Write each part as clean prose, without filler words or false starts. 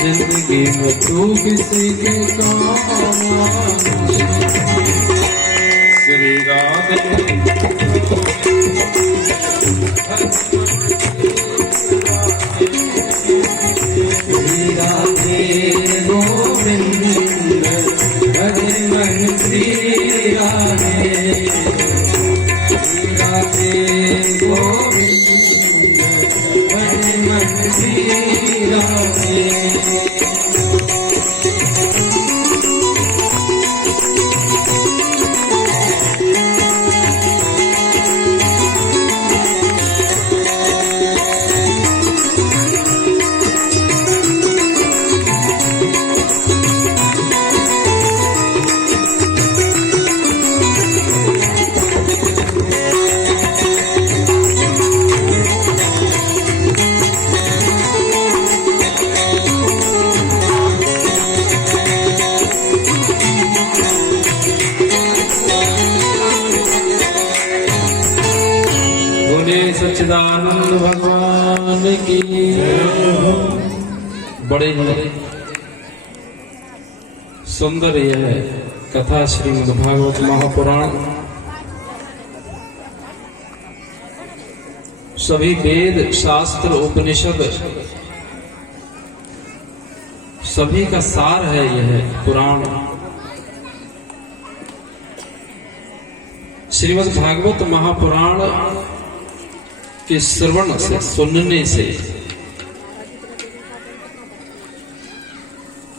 जिंदगी में तू किसी के काम श्री राधे गोविंद हरे मन श्री राधे गोविंद हरे मन श्री राधे। सच्चिदानंद भगवान की बड़े सुंदर यह कथा श्रीमद् भागवत महापुराण सभी वेद शास्त्र उपनिषद सभी का सार है। यह पुराण श्रीमद् भागवत महापुराण के श्रवण से सुनने से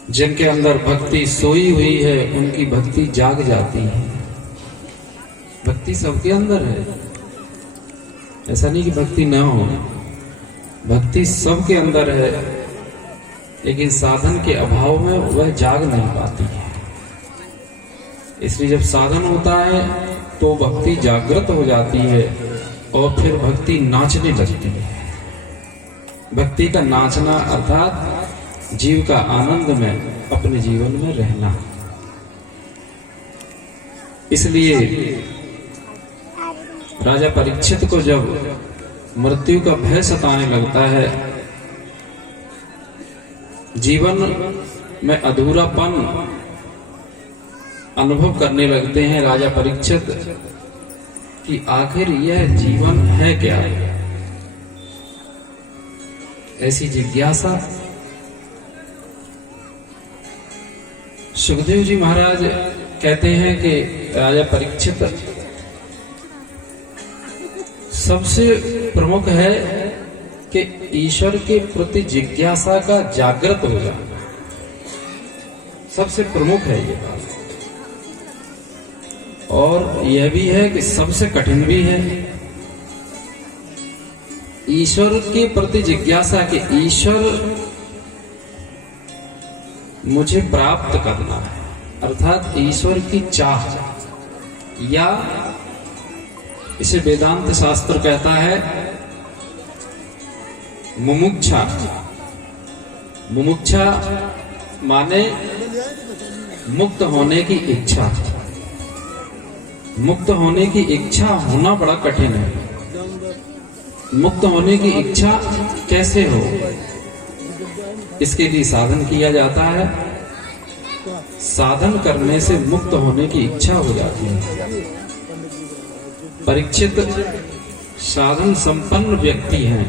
जिनके अंदर भक्ति सोई हुई है उनकी भक्ति जाग जाती है। भक्ति सबके अंदर है, ऐसा नहीं कि भक्ति ना हो, भक्ति सबके अंदर है, लेकिन साधन के अभाव में वह जाग नहीं पाती है। इसलिए जब साधन होता है तो भक्ति जागृत हो जाती है और फिर भक्ति नाचने लगती है। भक्ति का नाचना अर्थात जीव का आनंद में अपने जीवन में रहना। इसलिए राजा परीक्षित को जब मृत्यु का भय सताने लगता है, जीवन में अधूरापन अनुभव करने लगते हैं राजा परीक्षित कि आखिर यह जीवन है क्या। ऐसी जिज्ञासा सुखदेव जी महाराज कहते हैं कि राजा परीक्षित सबसे प्रमुख है कि ईश्वर के प्रति जिज्ञासा का जागृत हो जाना सबसे प्रमुख है ये बात। और यह भी है कि सबसे कठिन भी है। ईश्वर के प्रति जिज्ञासा कि ईश्वर मुझे प्राप्त करना है, अर्थात ईश्वर की चाह, या इसे वेदांत शास्त्र कहता है मुमुक्षा। मुमुक्षा माने मुक्त होने की इच्छा। मुक्त होने की इच्छा होना बड़ा कठिन है। मुक्त होने की इच्छा कैसे हो, इसके लिए साधन किया जाता है। साधन करने से मुक्त होने की इच्छा हो जाती है। परीक्षित साधन संपन्न व्यक्ति हैं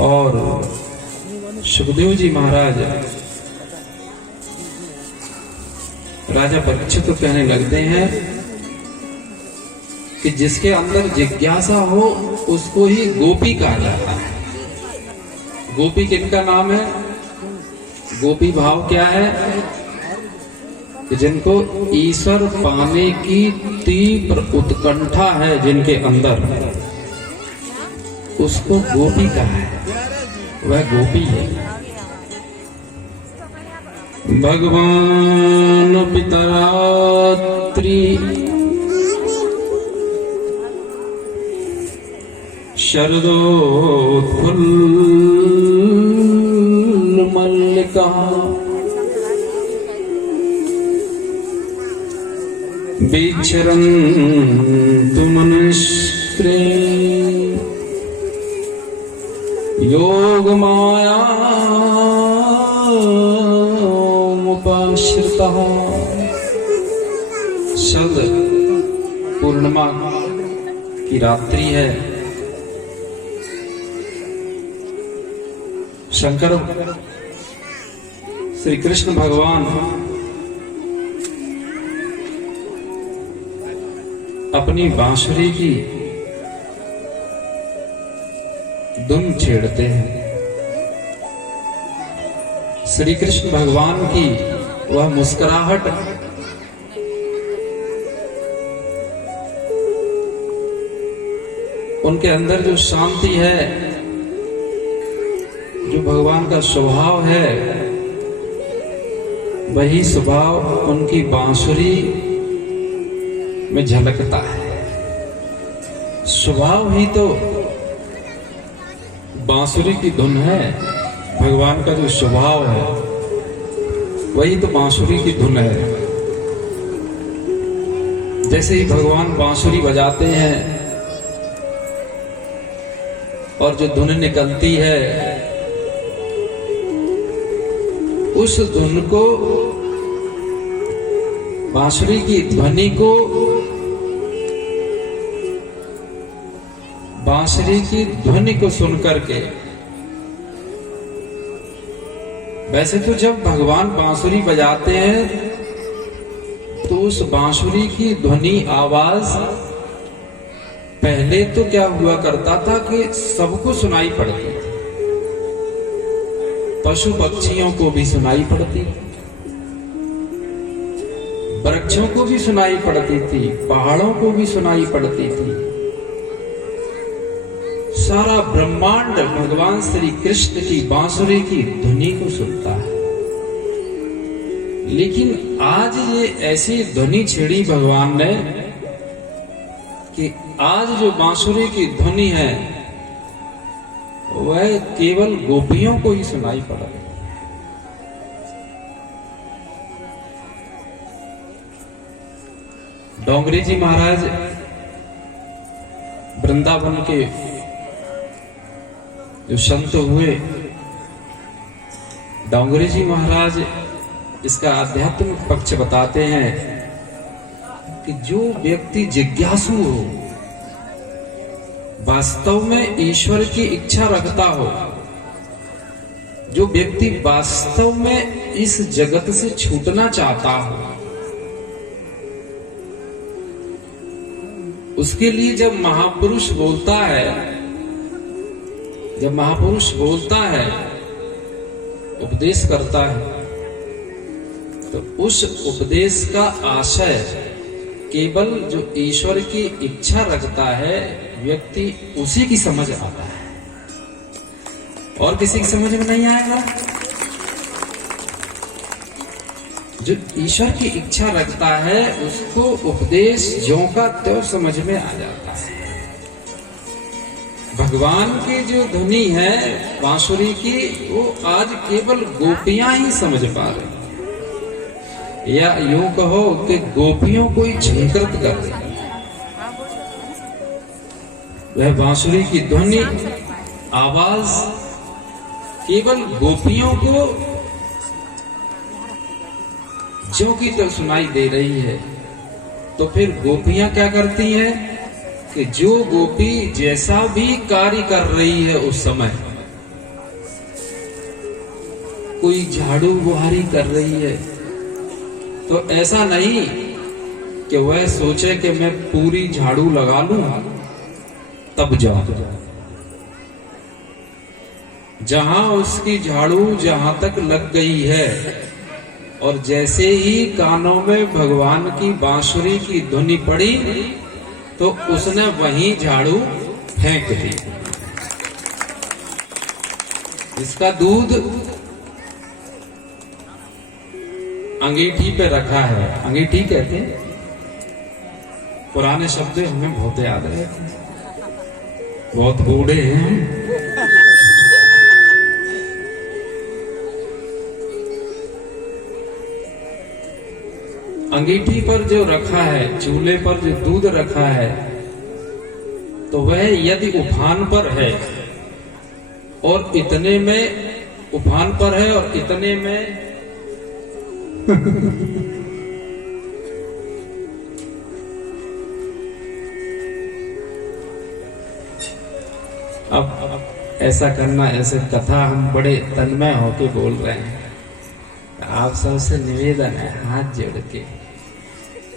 और सुखदेव जी महाराज राजा परीक्षित को कहने लगते हैं कि जिसके अंदर जिज्ञासा हो उसको ही गोपी कहा जाता है। गोपी किनका नाम है? गोपी भाव क्या है? कि जिनको ईश्वर पाने की तीव्र उत्कंठा है, जिनके अंदर, उसको गोपी कहा है, वह गोपी है। भगवान पितरात्रि शरदोत्फुल्ल ने कहा, विचरन्तु मनुष्ये योगमायामुपाश्रितः। शब्द पूर्णिमा की रात्रि है। शंकर श्री कृष्ण भगवान अपनी बांसुरी की धुन छेड़ते हैं। श्री कृष्ण भगवान की वह मुस्कुराहट उनके अंदर जो शांति है, जो भगवान का स्वभाव है, वही स्वभाव उनकी बांसुरी में झलकता है। स्वभाव ही तो बांसुरी की धुन है। भगवान का जो स्वभाव है वही तो बांसुरी की धुन है। जैसे ही भगवान बांसुरी बजाते हैं और जो धुन निकलती है, उस धुन को, बांसुरी की ध्वनि को, बांसुरी की ध्वनि को सुनकर के, वैसे तो जब भगवान बांसुरी बजाते हैं तो उस बांसुरी की ध्वनि आवाज पहले तो क्या हुआ करता था कि सबको सुनाई पड़ती थी। पशु पक्षियों को भी सुनाई पड़ती, वृक्षों को भी सुनाई पड़ती थी, पहाड़ों को भी सुनाई पड़ती थी। सारा ब्रह्मांड भगवान श्री कृष्ण की बांसुरी की ध्वनि को सुनता है। लेकिन आज ये ऐसी ध्वनि छेड़ी भगवान ने कि आज जो बांसुरी की ध्वनि है वह केवल गोपियों को ही सुनाई पड़ रही है। डोंगरी जी महाराज वृंदावन के जो संत हुए, डोंगरी जी महाराज इसका आध्यात्मिक पक्ष बताते हैं कि जो व्यक्ति जिज्ञासु हो, वास्तव में ईश्वर की इच्छा रखता हो, जो व्यक्ति वास्तव में इस जगत से छूटना चाहता हो, उसके लिए जब महापुरुष बोलता है, उपदेश करता है, तो उस उपदेश का आशय केवल जो ईश्वर की इच्छा रखता है व्यक्ति, उसी की समझ आता है और किसी की समझ में नहीं आएगा। जो ईश्वर की इच्छा रखता है उसको उपदेश ज्यों का त्यों समझ में आ जाता है। भगवान की जो ध्वनि है बांसुरी की, वो आज केवल गोपियां ही समझ पा रही, या यूं कहो कि गोपियों को ही झंकृत कर रही। वह बांसुरी की ध्वनि आवाज केवल गोपियों को ज्यों की तो सुनाई दे रही है। तो फिर गोपियां क्या करती हैं कि जो गोपी जैसा भी कार्य कर रही है उस समय, कोई झाड़ू बुहारी कर रही है तो ऐसा नहीं कि वह सोचे कि मैं पूरी झाड़ू लगा लूं तब जाऊं। जहां उसकी झाड़ू जहां तक लग गई है और जैसे ही कानों में भगवान की बांसुरी की ध्वनि पड़ी तो उसने वहीं झाड़ू फेंक दी। इसका दूध अंगीठी पे रखा है, अंगीठी कहते हैं, पुराने शब्द हमें बहुत याद है, बहुत बूढ़े हैं। अंगीठी पर जो रखा है, चूल्हे पर जो दूध रखा है, तो वह यदि उफान पर है और इतने में उफान पर है और इतने में अब ऐसा करना, ऐसे कथा हम बड़े तन्मय होके बोल रहे हैं। आप सबसे निवेदन है, हाथ जोड़ के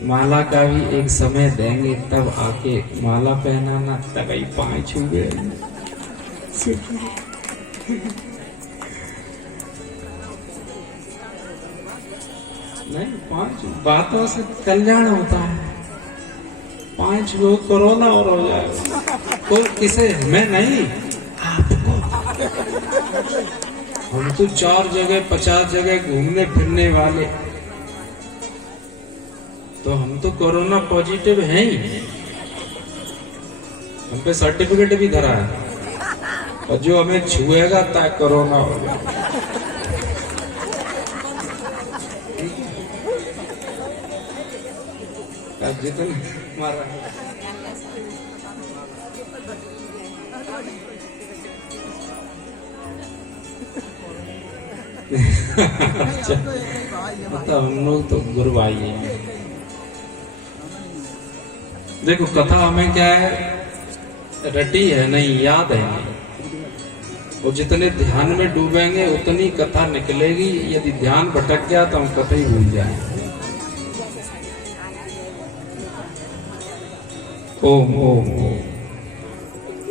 माला का भी एक समय देंगे, तब आके माला पहनाना, तब ही पांव छू गए। नहीं, पांच बातों से कल्याण होता है। 5 लोग कोरोना और हो जाएगा। तो किसे? मैं नहीं, आपको। हम तो 4 जगह 50 जगह घूमने फिरने वाले, तो हम तो कोरोना पॉजिटिव हैं ही। हम पे सर्टिफिकेट भी धरा है, और जो हमें छुएगा ता कोरोना होगा। जितने मारा अच्छा, मतलब हम लोग तो गुरु भाई हैं। देखो कथा हमें क्या है, रटी है नहीं, याद है नहीं। और जितने ध्यान में डूबेंगे उतनी कथा निकलेगी। यदि ध्यान भटक गया तो हम कथा ही भूल जाएंगे। ओम ओम ओम।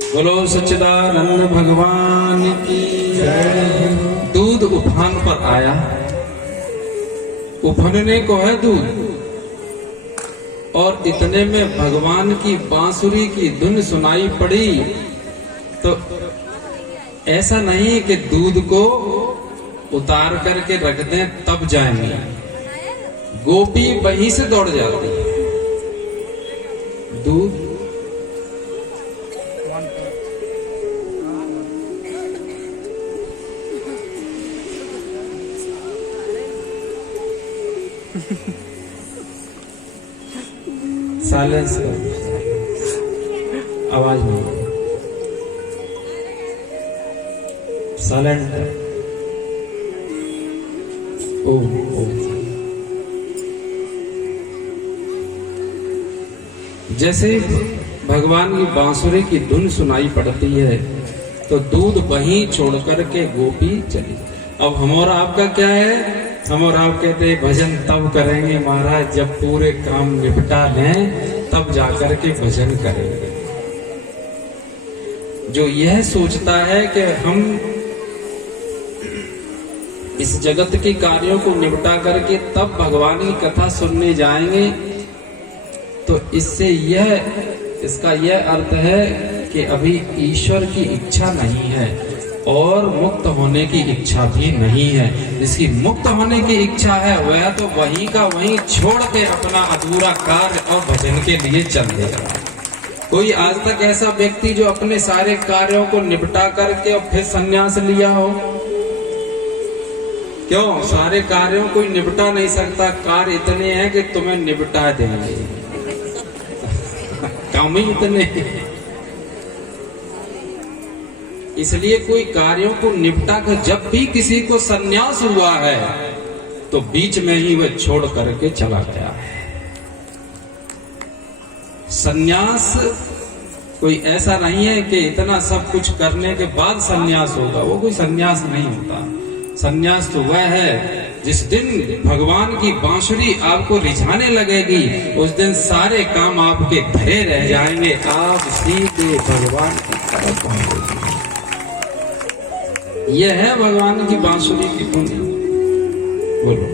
बोलो सच्चिदानंद भगवान की जय। दूध उफान पर आया, उफनने को है दूध, और इतने में भगवान की बांसुरी की धुन सुनाई पड़ी। तो ऐसा नहीं कि दूध को उतार करके रख दें तब जाएंगे, गोपी वहीं से दौड़ जाती है। दूध साइलेंस, आवाज नहीं, साइलेंट। ओ जैसे भगवान की बांसुरी की धुन सुनाई पड़ती है तो दूध वहीं छोड़ करके गोपी चली। अब हम और आपका क्या है? हम और आप कहते हैं भजन तब करेंगे महाराज जब पूरे काम निपटा लें, तब जाकर के भजन करेंगे। जो यह सोचता है कि हम इस जगत के कार्यों को निपटा करके तब भगवान की कथा सुनने जाएंगे, तो इससे इसका यह अर्थ है कि अभी ईश्वर की इच्छा नहीं है और मुक्त होने की इच्छा भी नहीं है। जिसकी मुक्त होने की इच्छा है वह तो वहीं का वहीं छोड़ के अपना अधूरा कार्य और भजन के लिए चल देगा। कोई आज तक ऐसा व्यक्ति जो अपने सारे कार्यों को निपटा करके और फिर संन्यास लिया हो? क्यों? सारे कार्यों को निपटा नहीं सकता। कार्य इतने हैं कि तुम्हें निपटा देंगे, काम ही इतने। इसलिए कोई कार्यों को निपटा कर जब भी किसी को संन्यास हुआ है तो बीच में ही वह छोड़ करके चला गया है। संन्यास कोई ऐसा नहीं है कि इतना सब कुछ करने के बाद संन्यास होगा, वो कोई संन्यास नहीं होता। संन्यास तो वह है जिस दिन भगवान की बांसुरी आपको रिझाने लगेगी, उस दिन सारे काम आपके धरे रह जाएंगे, आप सीधे भगवान की तरफ पहुंचेंगे। यह है भगवान की बांसुरी की धुन। बोलो,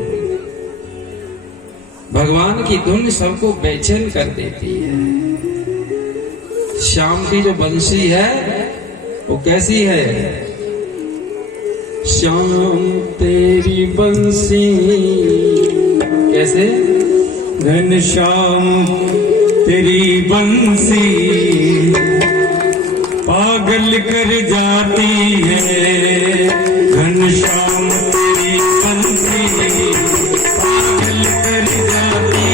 भगवान की धुन सबको बेचैन कर देती है। श्याम की जो बंसी है वो कैसी है? श्याम तेरी बंसी कैसे? घनश्याम तेरी बंसी पागल कर जाती है। घनश्याम तेरी बंसी पागल कर जाती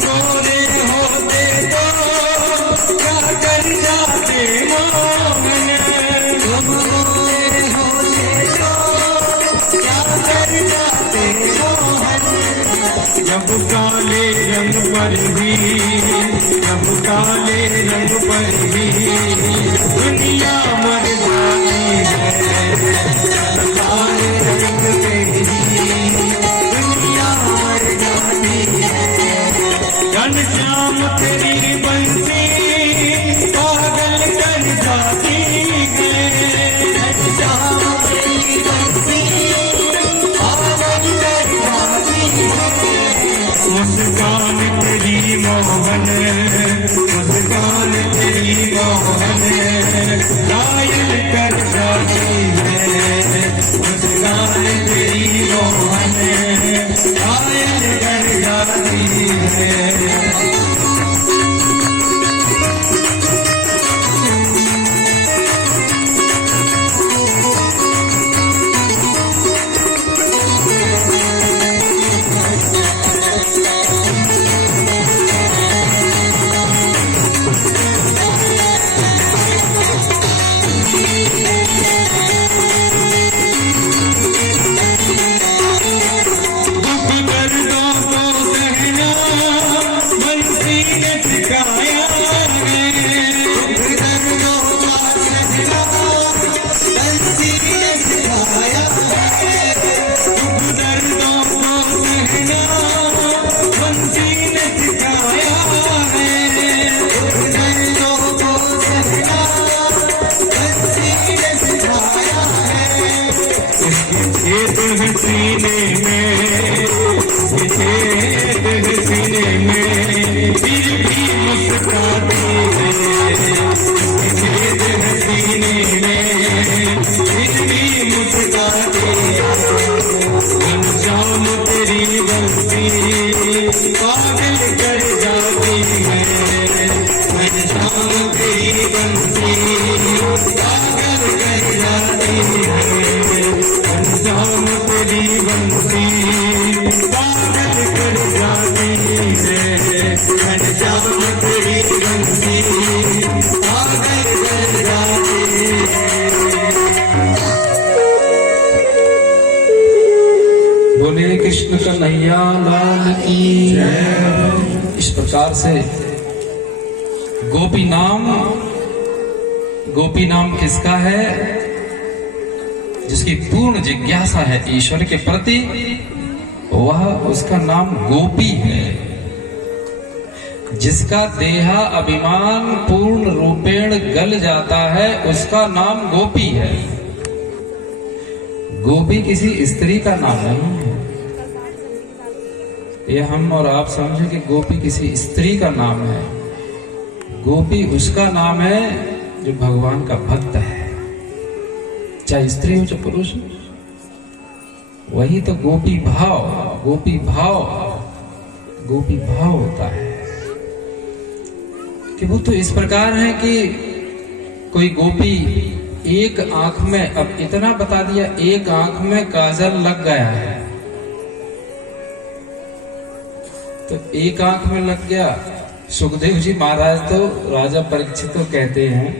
गोरे होते तो क्या कर जाते मोहन, तुम गोरे होते तो क्या कर जाते मोहन। जब काले रंग पर भी, जब काले रंग पर भी दुनिया मर जाती है, जब काले रंग पे भी दुनिया मर जाती है। घनश्याम तेरी बंसी पागल कर जाती है, घनश्याम तेरी बंसी पागल कर जाती है। मुस्कान तेरी मोहन, मुस्कान तेरी मोहन घायल कर जाती है, मुस्कान तेरी मोहन घायल कर जाती है। सीने में, सीने में फिर भी मुस्कुराती है, सीने में फिर भी मुस्कुराती है। घनश्याम तेरी बंसी पागल कर जाती है, घनश्याम तेरी बंसी पागल कर जाती है, घनश्याम तेरी बंसी पागल कर जाती है, घनश्याम तेरी बंसी पागल कर जाती है। बोले कृष्ण कन्हैया लाल की जय। इस प्रकार से गोपी नाम किसका है? जिसकी पूर्ण जिज्ञासा है ईश्वर के प्रति, वह उसका नाम गोपी है। जिसका देहा अभिमान पूर्ण रूपेण गल जाता है, उसका नाम गोपी है। गोपी किसी स्त्री का नाम नहीं है। ये हम और आप समझे कि गोपी किसी स्त्री का नाम है। गोपी उसका नाम है जो भगवान का भक्त है, चाहे स्त्री हो चाहे पुरुष हो। वही तो गोपी भाव होता है कि वो तो इस प्रकार है कि कोई गोपी एक आंख में, अब इतना बता दिया, एक आंख में काजल लग गया है तो एक आंख में लग गया। सुखदेव जी महाराज तो राजा परीक्षित को कहते हैं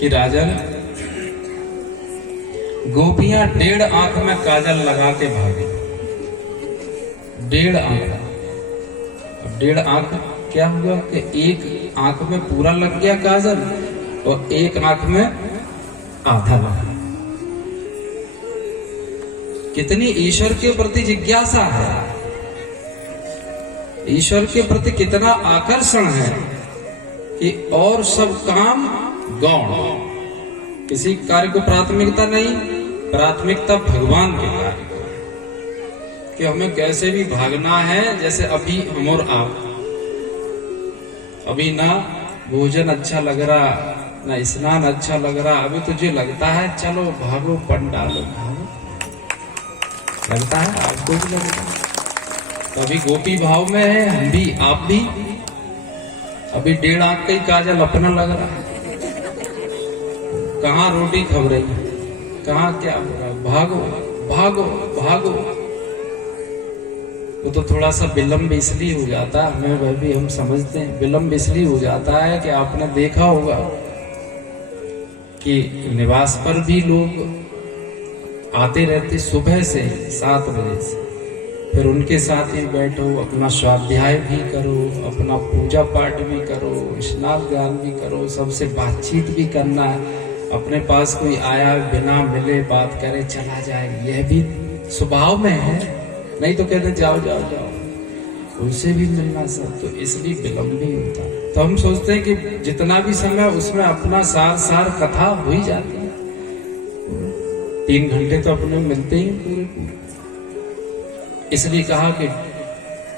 कि राजन, गोपियां 1.5 आंख में काजल लगा के भागी। 1.5 आंख, 1.5 आंख क्या हुआ कि एक आंख में पूरा लग गया काजल और एक आंख में आधा लगा। कितनी ईश्वर के प्रति जिज्ञासा है, ईश्वर के प्रति कितना आकर्षण है कि और सब काम गौण, किसी कार्य को प्राथमिकता नहीं, प्राथमिकता भगवान के कार्य को, कि हमें कैसे भी भागना है। जैसे अभी हम और आप, अभी ना भोजन अच्छा लग रहा, ना स्नान अच्छा लग रहा, अभी तुझे लगता है चलो भागो पंडाल भागो, लगता है आपको भी लगता है। अभी गोपी भाव में है हम भी, आप भी। अभी 1.5 आंख का ही काजल अपना लग रहा है, कहाँ रोटी खब रही है, कहाँ क्या हो रहा है, भागो भागो भागो। वो तो थोड़ा सा विलम्ब इसलिए हो जाता है, हमें वह भी हम समझते हैं, विलम्ब इसलिए हो जाता है कि आपने देखा होगा कि निवास पर भी लोग आते रहते सुबह से 7 बजे से, फिर उनके साथ ही बैठो, अपना स्वाध्याय भी करो, अपना पूजा पाठ भी करो, स्नान ध्यान भी करो, सबसे बातचीत भी करना है। अपने पास कोई आया बिना मिले बात करे चला जाए, यह भी स्वभाव में है, नहीं तो कहते जाओ जाओ जाओ, उनसे भी मिलना सब, तो इसलिए विलम्ब भी होता है। तो हम सोचते हैं कि जितना भी समय उसमें अपना सार कथा हो ही जाती है, 3 घंटे तो अपने मिलते ही पूरे। इसलिए कहा कि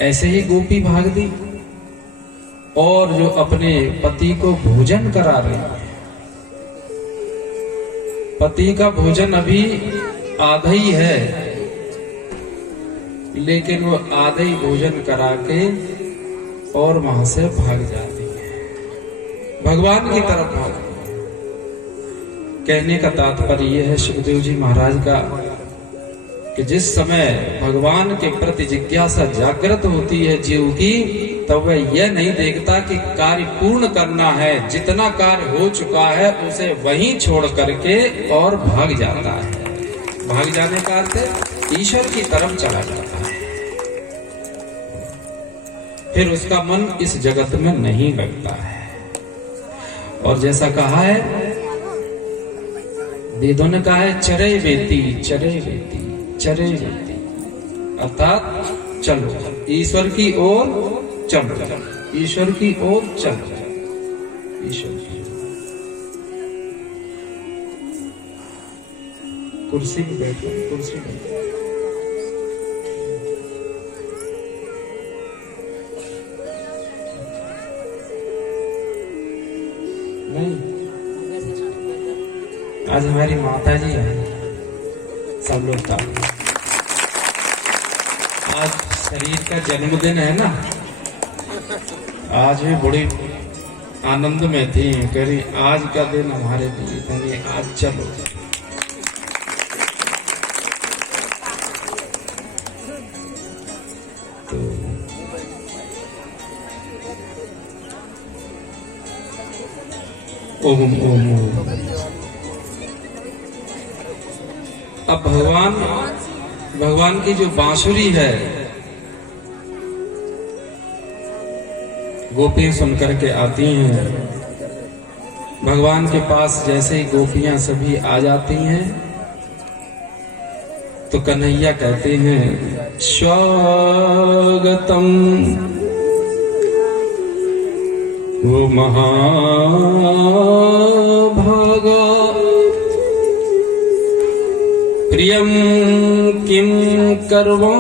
ऐसे ही गोपी भाग दी, और जो अपने पति को भोजन करा रही है, पति का भोजन अभी आधा ही है, लेकिन वो आधा ही भोजन करा के और वहां से भाग जाती है, भगवान की तरफ भागती है। कहने का तात्पर्य यह है सुखदेव जी महाराज का कि जिस समय भगवान के प्रति जिज्ञासा जागृत होती है जीव की, तब वह यह नहीं देखता कि कार्य पूर्ण करना है, जितना कार्य हो चुका है उसे वहीं छोड़ करके और भाग जाता है। भाग जाने का अर्थ ईश्वर की तरफ चला जाता है, फिर उसका मन इस जगत में नहीं लगता है। और जैसा कहा है वेदों ने कहा है चरे वेती चरे वेती चरे वेती, अर्थात चलो ईश्वर की ओर चलो, ईश्वर की ओर चलो, ईश्वर की कुर्सी पे बैठो, कुर्सी पे नहीं। आज हमारी माता जी है, सब लोग का आज शरीर का जन्मदिन है ना, आज भी बड़ी आनंद में थी, कह रही आज का दिन हमारे लिए, कहेंगे आज चलो। तो ओम ओम ओम। अब भगवान की जो बांसुरी है, गोपियां सुन करके आती हैं भगवान के पास। जैसे ही गोपियां सभी आ जाती हैं तो कन्हैया कहते हैं स्वागतम वो महाभागा प्रियम किम करवाणि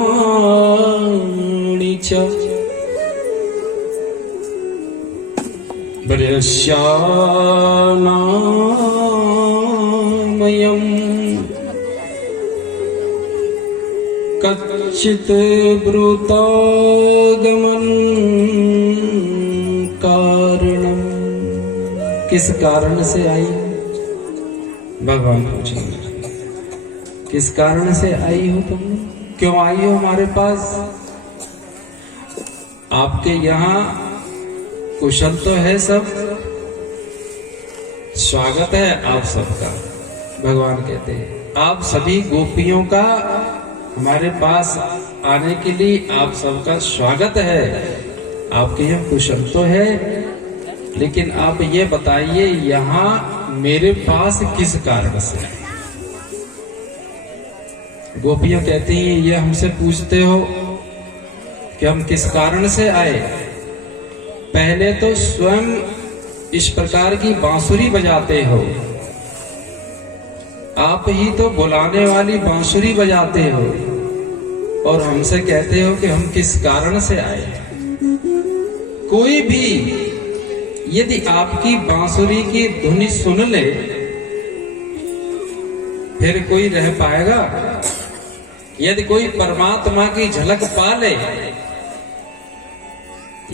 च ब्रह्मण्यमयम् कच्चित् ब्रूतागमन कारणम। किस कारण से आई? भगवान पूछेंगे किस कारण से आई हो तुम, क्यों आई हो हमारे पास? आपके यहाँ कुशल तो है सब, स्वागत है आप सबका। भगवान कहते हैं आप सभी गोपियों का हमारे पास आने के लिए आप सबका स्वागत है। आपके यहाँ कुशल तो है, लेकिन आप ये बताइए यहाँ मेरे पास किस कारण से? गोपियां कहती हैं ये हमसे पूछते हो कि हम किस कारण से आए? पहले तो स्वयं इस प्रकार की बांसुरी बजाते हो, आप ही तो बुलाने वाली बांसुरी बजाते हो, और हमसे कहते हो कि हम किस कारण से आए। कोई भी यदि आपकी बांसुरी की धुनी सुन ले फिर कोई रह पाएगा? यदि कोई परमात्मा की झलक पा ले,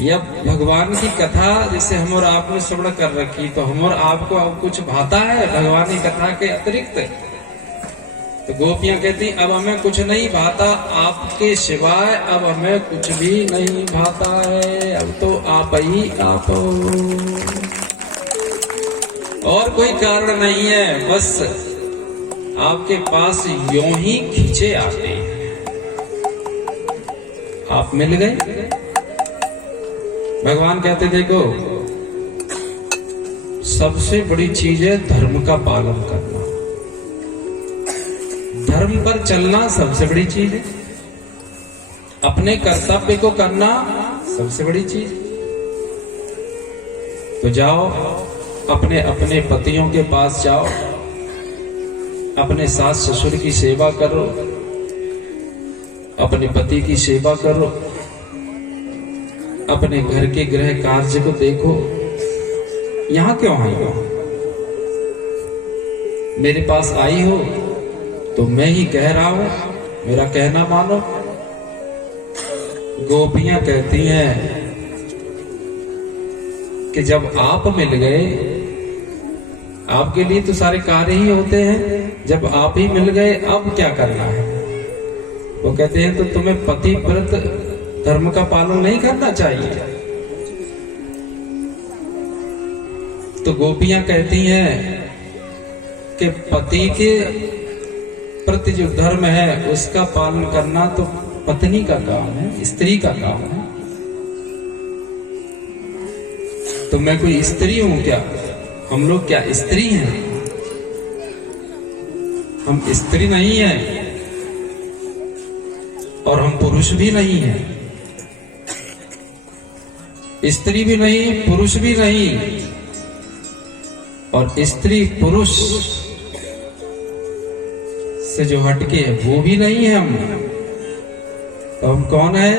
या भगवान की कथा जैसे हम और आपने श्रवण कर रखी, तो हम और आपको अब कुछ भाता है भगवान की कथा के अतिरिक्त? तो गोपियां कहती अब हमें कुछ नहीं भाता आपके सिवाय, अब हमें कुछ भी नहीं भाता है, अब तो आप ही आप हो, और कोई कारण नहीं है, बस आपके पास यूं ही खींचे आते हैं। आप मिल गए। भगवान कहते देखो सबसे बड़ी चीज है धर्म का पालन करना, धर्म पर चलना सबसे बड़ी चीज है, अपने कर्तव्य को करना सबसे बड़ी चीज। तो जाओ अपने अपने पतियों के पास जाओ, अपने सास ससुर की सेवा करो, अपने पति की सेवा करो, अपने घर के गृह कार्य को देखो। यहां क्यों आई हो? मेरे पास आई हो तो मैं ही कह रहा हूं, मेरा कहना मानो। गोपियां कहती हैं कि जब आप मिल गए, आपके लिए तो सारे कार्य ही होते हैं, जब आप ही मिल गए अब क्या करना है? वो कहते हैं तो तुम्हें पतिव्रत धर्म का पालन नहीं करना चाहिए। तो गोपियां कहती हैं कि पति के प्रति जो धर्म है उसका पालन करना तो पत्नी का काम है, स्त्री का काम है। तो मैं कोई स्त्री हूं क्या? हम लोग क्या स्त्री हैं? हम स्त्री नहीं हैं और हम पुरुष भी नहीं हैं, स्त्री भी नहीं पुरुष भी नहीं, और स्त्री पुरुष से जो हटके है वो भी नहीं है हम। तो हम कौन है?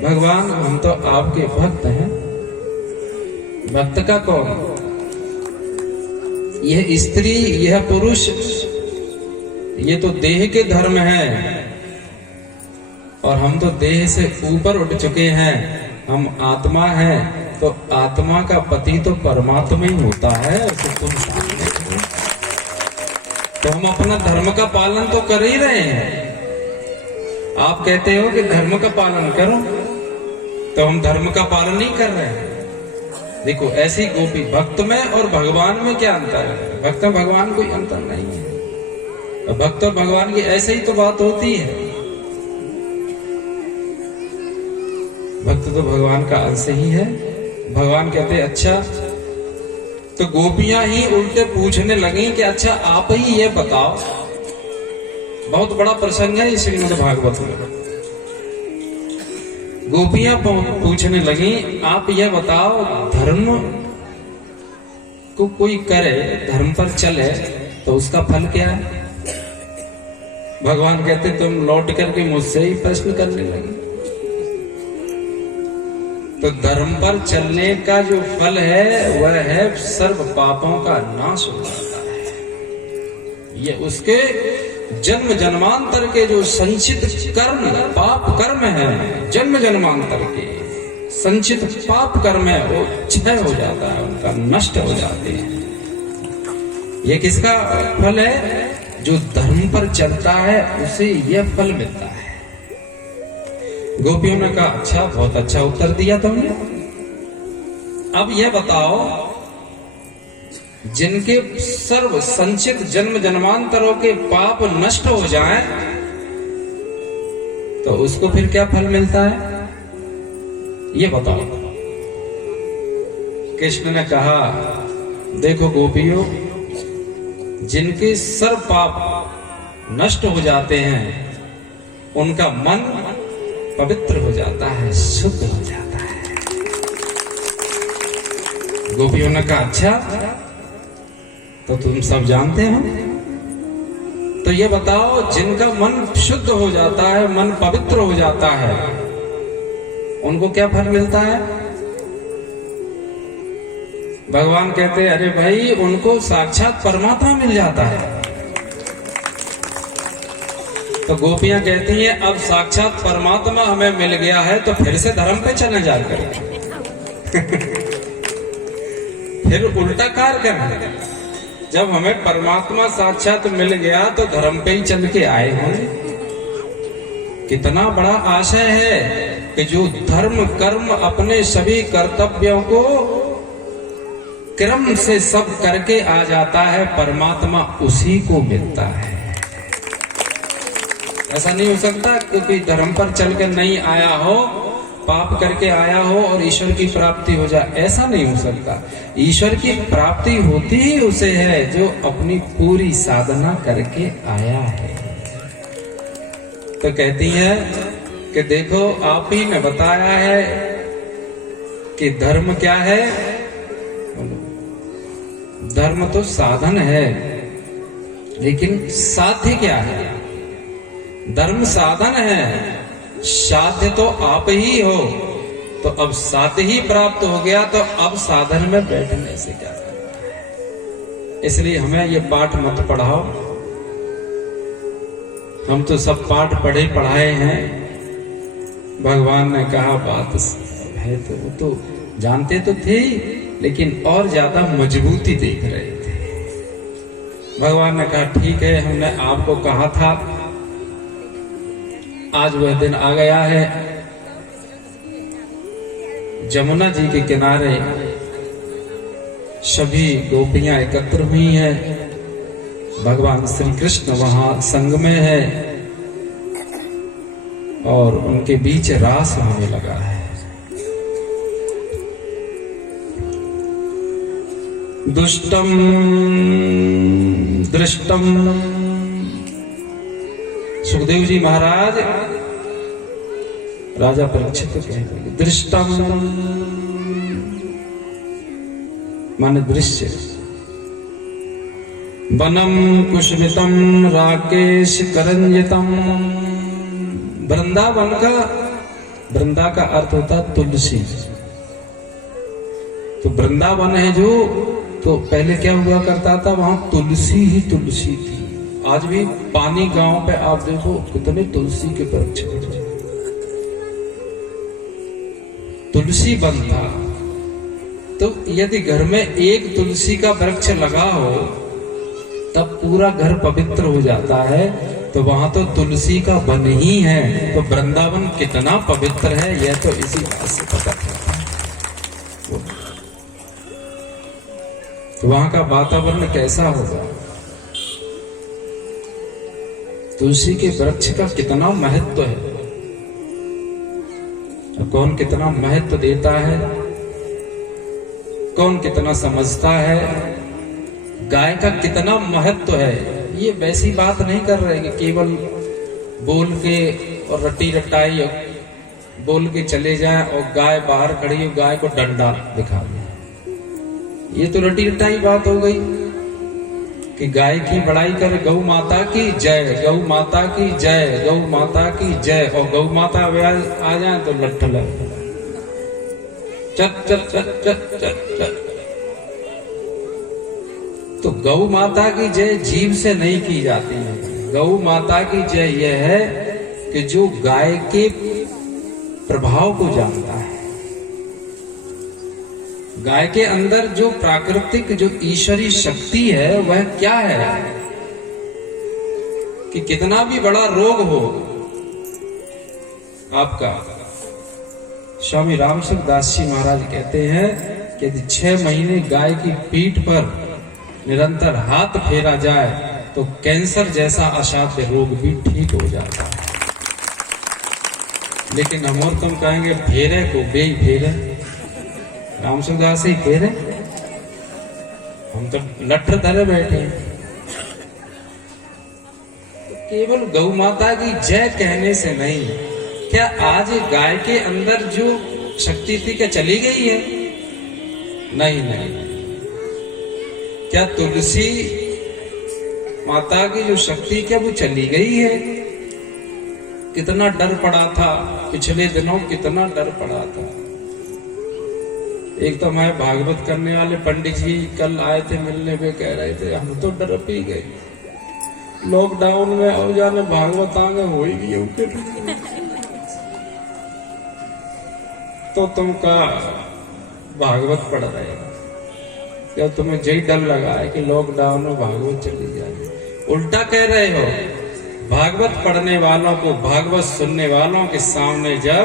भगवान हम तो आपके भक्त हैं। भक्त का कौन? यह स्त्री यह पुरुष ये तो देह के धर्म है, और हम तो देह से ऊपर उठ चुके हैं, हम आत्मा हैं। तो आत्मा का पति तो परमात्मा ही होता है। तो तुम सामने हो, तो हम अपना धर्म का पालन तो कर ही रहे हैं। आप कहते हो कि धर्म का पालन करो, तो हम धर्म का पालन नहीं कर रहे हैं। देखो ऐसी गोपी भक्त में और भगवान में क्या अंतर है? भक्त में भगवान कोई अंतर नहीं है। भक्त और भगवान की ऐसे ही तो बात होती है। भक्त तो भगवान का अंश ही है। भगवान कहते हैं अच्छा, तो गोपियां ही उल्टे पूछने लगी कि अच्छा आप ही ये बताओ। बहुत बड़ा प्रसंग है इस श्रीमद् भागवत में। गोपियां पूछने लगी आप ये बताओ धर्म को कोई करे, धर्म पर चले तो उसका फल क्या है? भगवान कहते तुम लौट करके मुझसे ही प्रश्न करने लगी। तो धर्म पर चलने का जो फल है वह है सर्व पापों का नाश हो जाता है। ये उसके जन्म जन्मांतर के जो संचित कर्म पाप कर्म है, जन्म जन्मांतर के संचित पाप कर्म है वो क्षय हो जाता है, उनका नष्ट हो जाते हैं। ये किसका फल है? जो धर्म पर चलता है उसे यह फल मिलता है। गोपियों ने कहा अच्छा, बहुत अच्छा उत्तर दिया तुमने। अब यह बताओ जिनके सर्व संचित जन्म जन्मांतरों के पाप नष्ट हो जाएं तो उसको फिर क्या फल मिलता है? ये बताओ। कृष्ण ने कहा देखो गोपियों, जिनके सर्व पाप नष्ट हो जाते हैं उनका मन पवित्र हो जाता है, शुद्ध हो जाता है। गोपियों ने कहा अच्छा, तो तुम सब जानते हो, तो ये बताओ जिनका मन शुद्ध हो जाता है, मन पवित्र हो जाता है, उनको क्या फल मिलता है? भगवान कहते अरे भाई उनको साक्षात परमात्मा मिल जाता है। तो गोपियां कहती हैं अब साक्षात परमात्मा हमें मिल गया है तो फिर से धर्म पे चले जाकर फिर उल्टा कार्य करना। जब हमें परमात्मा साक्षात मिल गया तो धर्म पे ही चल के आए होंगे। कितना बड़ा आशय है कि जो धर्म कर्म अपने सभी कर्तव्यों को क्रम से सब करके आ जाता है, परमात्मा उसी को मिलता है। ऐसा नहीं हो सकता क्योंकि धर्म पर चल के नहीं आया हो, पाप करके आया हो और ईश्वर की प्राप्ति हो जाए, ऐसा नहीं हो सकता। ईश्वर की प्राप्ति होती ही उसे है जो अपनी पूरी साधना करके आया है। तो कहती है कि देखो आप ही ने बताया है कि धर्म क्या है। धर्म तो साधन है, लेकिन साध्य क्या है? धर्म साधन है, साध्य तो आप ही हो। तो अब साध्य ही प्राप्त हो गया तो अब साधन में बैठने से क्या करना है। इसलिए हमें ये पाठ मत पढ़ाओ। हम तो सब पाठ पढ़े पढ़ाए हैं। भगवान ने कहा बात है तो वो तो जानते तो थे, लेकिन और ज्यादा मजबूती देख रहे थे। भगवान ने कहा ठीक है, हमने आपको कहा था, आज वह दिन आ गया है। जमुना जी के किनारे सभी गोपियां एकत्र हुई हैं। भगवान श्री कृष्ण वहां संग में है और उनके बीच रास होने लगा है। दुष्टम दृष्टम, सुखदेव जी महाराज राजा परीक्षित को कहेंगे, दृष्टम माने दृश्य, वनम कुशमितम राकेश करंजितम। वृंदावन का, वृंदा का अर्थ होता तुलसी। तो वृंदावन है जो, तो पहले क्या हुआ करता था, वहां तुलसी ही तुलसी थी। आज भी पानी गांव पे आप देखो कितने तुलसी के वृक्ष, तुलसी वन था। तो यदि घर में एक तुलसी का वृक्ष लगा हो तब पूरा घर पवित्र हो जाता है। तो वहां तो तुलसी का वन ही है, तो वृंदावन कितना पवित्र है यह तो इसी बात से पता चलता है। तो वहां का वातावरण कैसा होगा, तुलसी के वृक्ष का कितना महत्व है, कौन कितना महत्व देता है, कौन कितना समझता है। गाय का कितना महत्व है, ये वैसी बात नहीं कर रहे कि केवल बोल के और रट्टी रटाई बोल के चले जाए और गाय बाहर खड़ी हो गाय को डंडा दिखा दे। ये तो रट्टी रटाई बात हो गई कि गाय की बड़ाई कर गौ माता की जय, गौ माता की जय, गौ माता की जय, और गौ माता आ जाए तो लट्ठ लग चट चट चट चट चट चट। तो गौ माता की जय जीव से नहीं की जाती है। गौ माता की जय यह है कि जो गाय के प्रभाव को जानता है, गाय के अंदर जो प्राकृतिक जो ईश्वरी शक्ति है वह क्या है कि कितना भी बड़ा रोग हो आपका। स्वामी रामसुख दास जी महाराज कहते हैं कि यदि 6 महीने गाय की पीठ पर निरंतर हाथ फेरा जाए तो कैंसर जैसा असाध्य रोग भी ठीक हो जाता है। लेकिन हम और तुम कहेंगे फेरे को बेई फेरे, रामसुखदास ही फेरे, हम तो लट्ठ धरे बैठे हैं। केवल गौ माता की जय कहने से नहीं, क्या आज गाय के अंदर जो शक्ति थी क्या चली गई है? नहीं नहीं। क्या तुलसी माता की जो शक्ति क्या वो चली गई है? कितना डर पड़ा था पिछले दिनों, कितना डर पड़ा था। एक तो मैं भागवत करने वाले पंडित जी कल आए थे मिलने में, कह रहे थे हम तो डर ही गए लॉकडाउन में, और जाने भागवत आगे हो ही गई तो तुम का भागवत पढ़ रहे क्या तुम्हें जय डर लगा है कि लॉकडाउन में भागवत चली जाए? उल्टा कह रहे हो। भागवत पढ़ने वालों को, भागवत सुनने वालों के सामने जब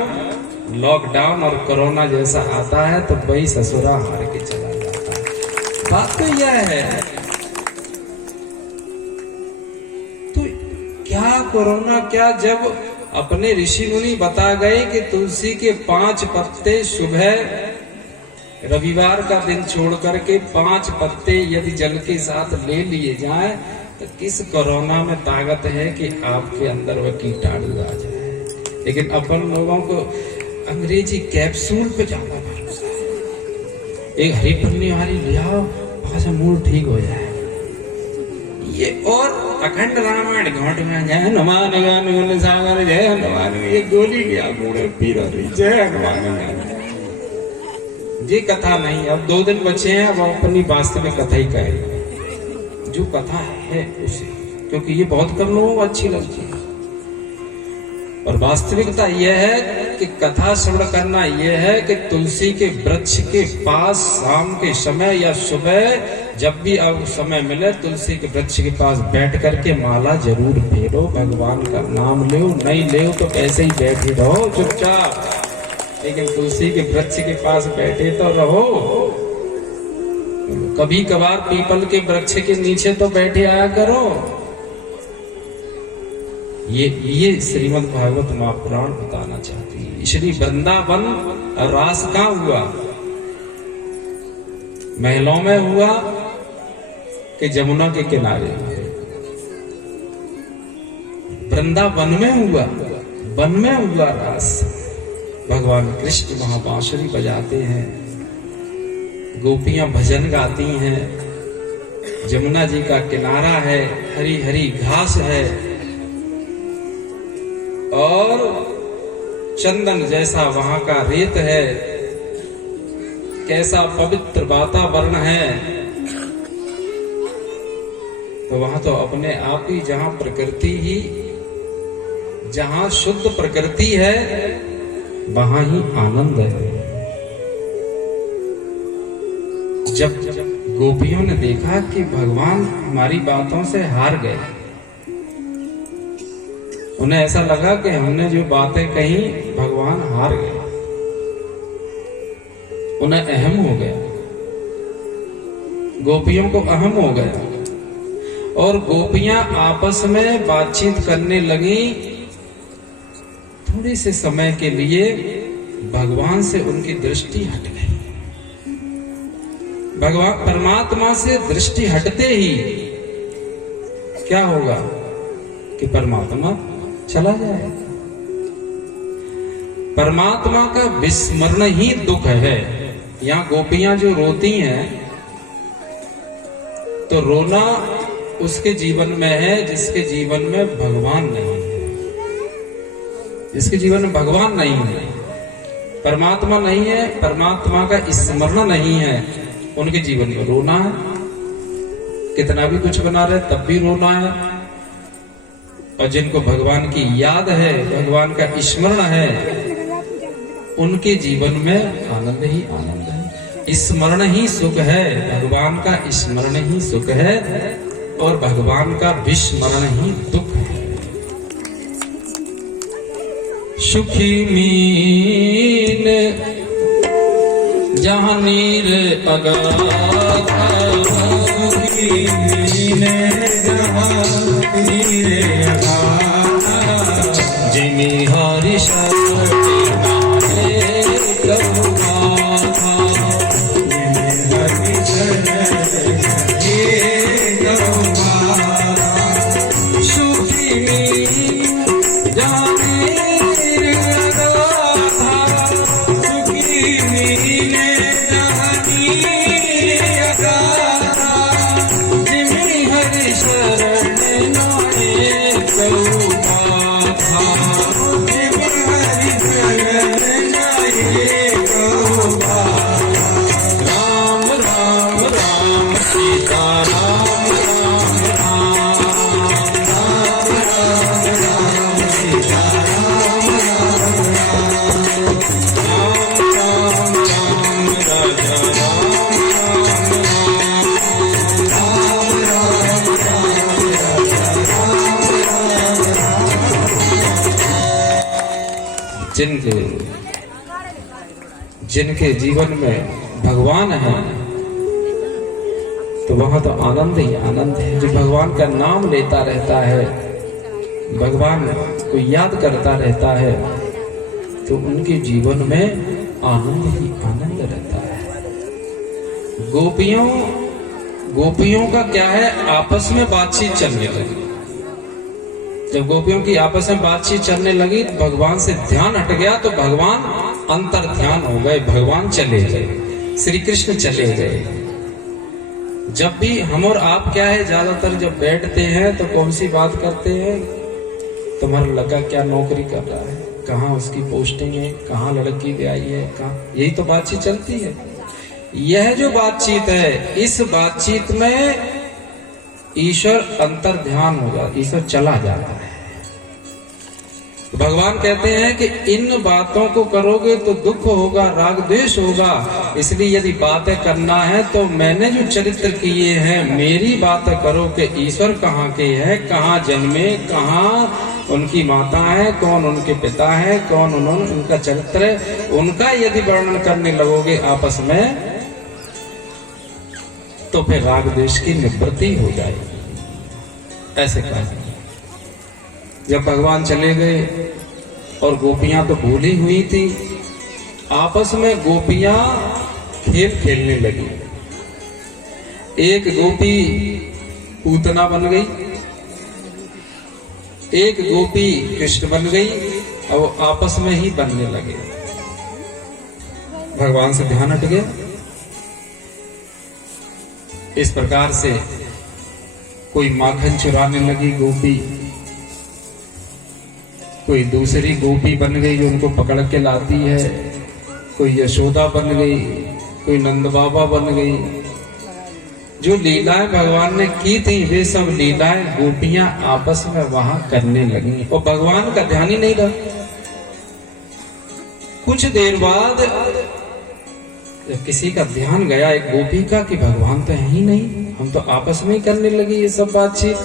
लॉकडाउन और कोरोना जैसा आता है तो वही ससुरा हार के चला जाता है। बात तो यह है। तो क्या कोरोना, क्या जब अपने ऋषि मुनि बता गए कि तुलसी के 5 पत्ते सुबह रविवार का दिन छोड़ करके 5 पत्ते यदि जल के साथ ले लिए जाएं तो किस कोरोना में ताकत है कि आपके अंदर वह कीटाणु आ जाए। लेकिन अपन लोगों को अंग्रेजी कैप्सूल पे ज्यादा भरोसा है। एक हरी पन्नी वाली ले आओ, भाषा मूड ठीक हो जाए। ये और अखंड रामायण घोट में जय हनुमान ज्ञान सागर जय हनुमान, ये गोली लिया पूरे पीर जय हनुमान। ये कथा नहीं, अब 2 दिन बचे हैं, अब अपनी वास्तविक कथा ही कहें जो कथा है उसे, क्योंकि ये बहुत कम लोगों को अच्छी लगती है। और वास्तविकता यह है कि कथा श्रवण करना यह है कि तुलसी के वृक्ष के पास शाम के समय या सुबह जब भी अब समय मिले तुलसी के वृक्ष के पास बैठ करके माला जरूर फेरो, भगवान का नाम लो, नहीं ले तो ऐसे ही बैठे रहो चुपचाप, लेकिन तुलसी के वृक्ष के पास बैठे तो रहो। कभी कभार पीपल के वृक्ष के नीचे तो बैठे आया करो। ये श्रीमद् भागवत महापुराण बताना चाहती है। श्री वृंदावन रास कहाँ हुआ? महलों में हुआ कि जमुना के किनारे? वृंदावन में हुआ, वन में हुआ रास। भगवान कृष्ण वहां बांसुरी बजाते हैं, गोपियां भजन गाती हैं, जमुना जी का किनारा है, हरी हरी घास है और चंदन जैसा वहां का रेत है। कैसा पवित्र वातावरण है। तो वहां तो अपने आप ही जहां प्रकृति ही, जहां शुद्ध प्रकृति है वहां ही आनंद है। जब गोपियों ने देखा कि भगवान हमारी बातों से हार गए, उन्हें ऐसा लगा कि हमने जो बातें कही भगवान हार गए, उन्हें अहम हो गया, गोपियों को अहम हो गया और गोपियां आपस में बातचीत करने लगी। थोड़े से समय के लिए भगवान से उनकी दृष्टि हट गई। भगवान परमात्मा से दृष्टि हटते ही क्या होगा कि परमात्मा चला जाए। परमात्मा का विस्मरण ही दुख है। यहाँ गोपियां जो रोती हैं तो रोना उसके जीवन में है जिसके जीवन में भगवान नहीं है। जिसके जीवन में भगवान नहीं है, परमात्मा नहीं है, परमात्मा का स्मरण नहीं है, उनके जीवन में रोना है। कितना भी कुछ बना रहे तब भी रोना है। और जिनको भगवान की याद है, भगवान का स्मरण है, उनके जीवन में आनंद ही आनंद है। स्मरण ही सुख है, भगवान का स्मरण ही सुख है और भगवान का विस्मरण ही दुख है। सुखी मीन जहाँ नीर अगाध, सुखी मीन जहाँ नीर अगाध, जिमी हरि शरण जिनके जीवन में भगवान है तो वहां तो आनंद ही आनंद है। जो भगवान का नाम लेता रहता है, भगवान को याद करता रहता है, तो उनके जीवन में आनंद ही आनंद रहता है। गोपियों का क्या है, आपस में बातचीत चलने लगी। जब गोपियों की आपस में बातचीत चलने लगी, भगवान से ध्यान हट गया, तो भगवान अंतर ध्यान हो गए, भगवान चले गए, श्री कृष्ण चले गए। जब भी हम और आप क्या है, ज्यादातर जब बैठते हैं तो कौन सी बात करते हैं, तुम्हारा लड़का क्या नौकरी कर रहा है, कहाँ उसकी पोस्टिंग है, कहाँ लड़की ब्याही है, कहाँ, यही तो बातचीत चलती है। यह जो बातचीत है, इस बातचीत में ईश्वर अंतर ध्यान हो जाता, ईश्वर चला जाता है। भगवान कहते हैं कि इन बातों को करोगे तो दुख होगा, राग द्वेष होगा, इसलिए यदि बातें करना है तो मैंने जो चरित्र किए हैं, मेरी बातें करो कि ईश्वर कहाँ के हैं, कहाँ जन्मे, कहाँ उनकी माता है, कौन उनके पिता है, कौन उनका चरित्र है, उनका यदि वर्णन करने लगोगे आपस में, तो फिर राग द्वेष की निवृत्ति हो जाएगी। ऐसे कहा। जब भगवान चले गए और गोपियां तो भूली हुई थी, आपस में गोपियां खेल खेलने लगी। एक गोपी पूतना बन गई, एक गोपी कृष्ण बन गई, और वो आपस में ही बनने लगे। भगवान से ध्यान हट गया। इस प्रकार से कोई माखन चुराने लगी गोपी, कोई दूसरी गोपी बन गई जो उनको पकड़ के लाती है, कोई यशोदा बन गई, कोई नंद बाबा बन गई। जो लीलाएं भगवान ने की थी, वे सब लीलाएं गोपियां आपस में वहां करने लगी, और भगवान का ध्यान ही नहीं रहा। कुछ देर बाद जब किसी का ध्यान गया एक गोपी का कि भगवान तो है ही नहीं, हम तो आपस में ही करने लगी ये सब बातचीत।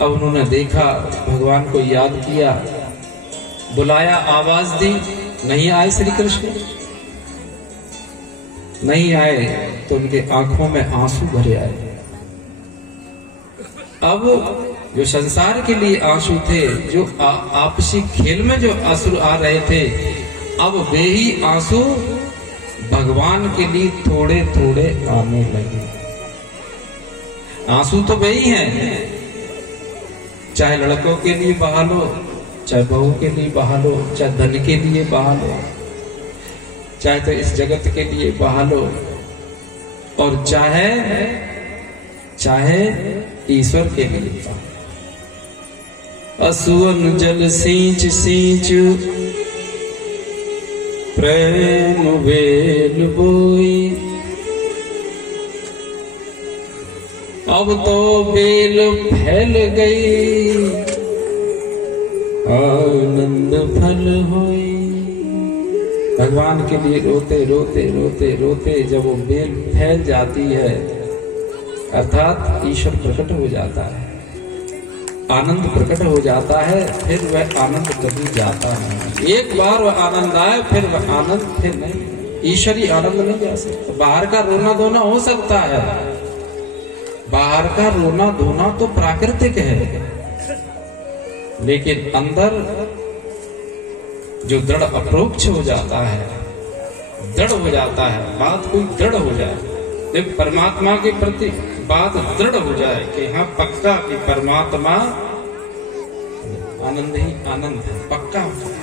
अब उन्होंने देखा, भगवान को याद किया, बुलाया, आवाज दी, नहीं आए श्री कृष्ण, नहीं आए, तो उनके आंखों में आंसू भरे आए। अब जो संसार के लिए आंसू थे, जो आपसी खेल में जो आंसू आ रहे थे, अब वे ही आंसू भगवान के लिए थोड़े थोड़े आने लगे। आंसू तो वे ही हैं, चाहे लड़कों के लिए बहा लो, चाहे बहू के लिए बहा लो, चाहे धन के लिए बहा लो, चाहे तो इस जगत के लिए बहा लो, और चाहे ईश्वर के लिए बहा लो। असुवन जल सींच सींच प्रेम वेल बोई, अब तो बेल फैल गई, आनंद फल होई। भगवान के लिए रोते रोते रोते रोते जब वो बेल फैल जाती है, अर्थात ईश्वर प्रकट हो जाता है, आनंद प्रकट हो जाता है, फिर वह आनंद कभी जाता नहीं। एक बार वह आनंद आए, फिर वह आनंद फिर नहीं, ईश्वरी आनंद नहीं जा सकता। बाहर का रोना धोना हो सकता है, बाहर का रोना धोना तो प्राकृतिक है, लेकिन अंदर जो दृढ़ अप्रोक्ष हो जाता है, दृढ़ हो जाता है, बात कोई दृढ़ हो जाए, जब परमात्मा के प्रति बात दृढ़ हो जाए कि हाँ पक्का कि परमात्मा आनंद ही आनंद है, पक्का हो जाए।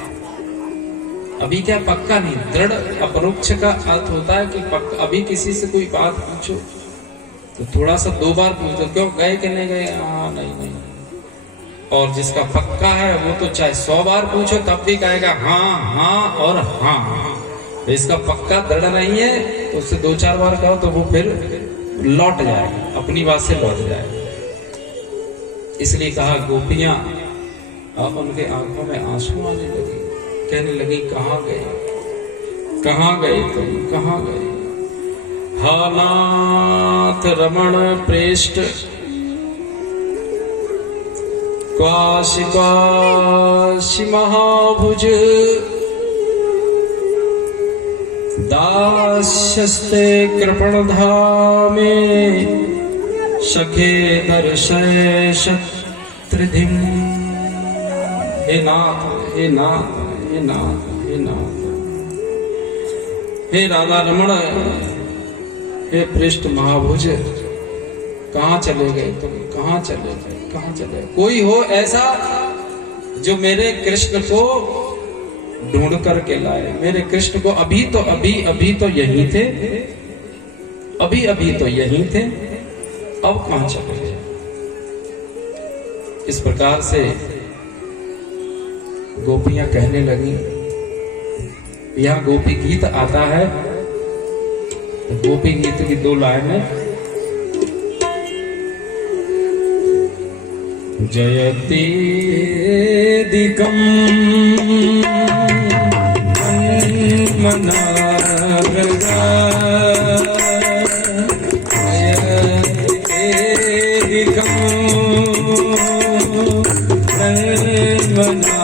अभी क्या पक्का नहीं, दृढ़ अपरोक्ष का अर्थ होता है कि पक्का। अभी किसी से कोई बात पूछो तो थोड़ा सा दो बार पूछो, क्यों गए कि नहीं गए, हाँ नहीं। और जिसका पक्का है वो तो चाहे 100 बार पूछो तब भी कहेगा हाँ और हाँ। इसका पक्का दृढ़ नहीं है तो उससे 2-4 बार कहो तो वो फिर लौट जाएगा, अपनी बात से लौट जाएगा। इसलिए कहा गोपियां, अब उनके आंखों में आंसू आने लगे, कहने लगी कहाँ गए तुम, कहाँ गए। हा नाथ रमण प्रेष्ठ काशी काशी महाभुज दास्यस्ते कृपणधामे सखे दर्शय शत्रुधिम। हे नाथ हे नाथ हे नाथ हे नाथ, हे राधा रमण, हे पृष्ठ महाभुज, कहाँ चले गए तुम, कहाँ चले गए, कहाँ चले गए? कोई हो ऐसा जो मेरे कृष्ण को ढूंढ करके लाए, मेरे कृष्ण को। अभी तो यहीं थे, अभी तो यहीं थे, अब कहाँ चले गए? इस प्रकार से गोपियां कहने लगी। यहां गोपी गीत आता है, तो गोपी गीत की 2 लाइनें। जयतीदिकं मन्मनाभृगा, जयतीदिकं मन्मनाभृगा,